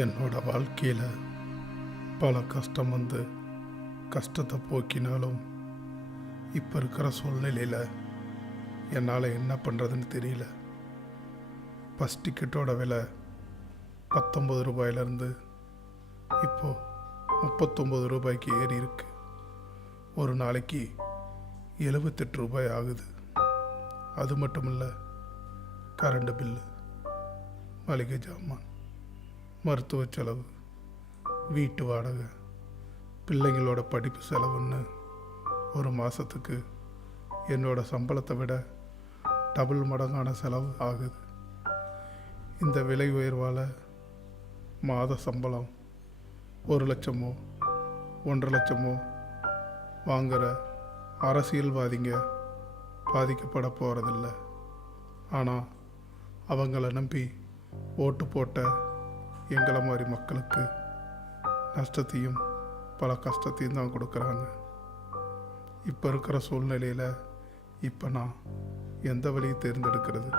என்னோட வாழ்க்கையில் பல கஷ்டம் வந்து கஷ்டத்தை போக்கினாலும் இப்போ இருக்கிற சூழ்நிலையில் என்னால் என்ன பண்ணுறதுன்னு தெரியல. பஸ் டிக்கெட்டோட விலை 19 ரூபாயிலேருந்து இப்போது 39 ரூபாய்க்கு ஏறி இருக்கு. ஒரு நாளைக்கு 78 ரூபாய் ஆகுது. அது மட்டும் இல்லை, கரண்ட் பில்லு, மளிகை ஜாமான், மருத்துவ செலவு, வீட்டு வாடகை, பிள்ளைங்களோட படிப்பு செலவுன்னு ஒரு மாதத்துக்கு என்னோட சம்பளத்தை விட டபுள் மடங்கான செலவு ஆகுது. இந்த விலை உயர்வால் மாத சம்பளம் 1 லட்சமோ 1.5 லட்சமோ வாங்குகிற அரசியல்வாதிங்க பாதிக்கப்பட போகிறதில்ல. ஆனால் அவங்கள நம்பி ஓட்டு போட்ட எங்களை மாதிரி மக்களுக்கு நஷ்டத்தையும் பல கஷ்டத்தையும் தான் கொடுக்குறாங்க. இப்போ இருக்கிற சூழ்நிலையில் இப்போ நான் எந்த வழியை தேர்ந்தெடுக்கிறது?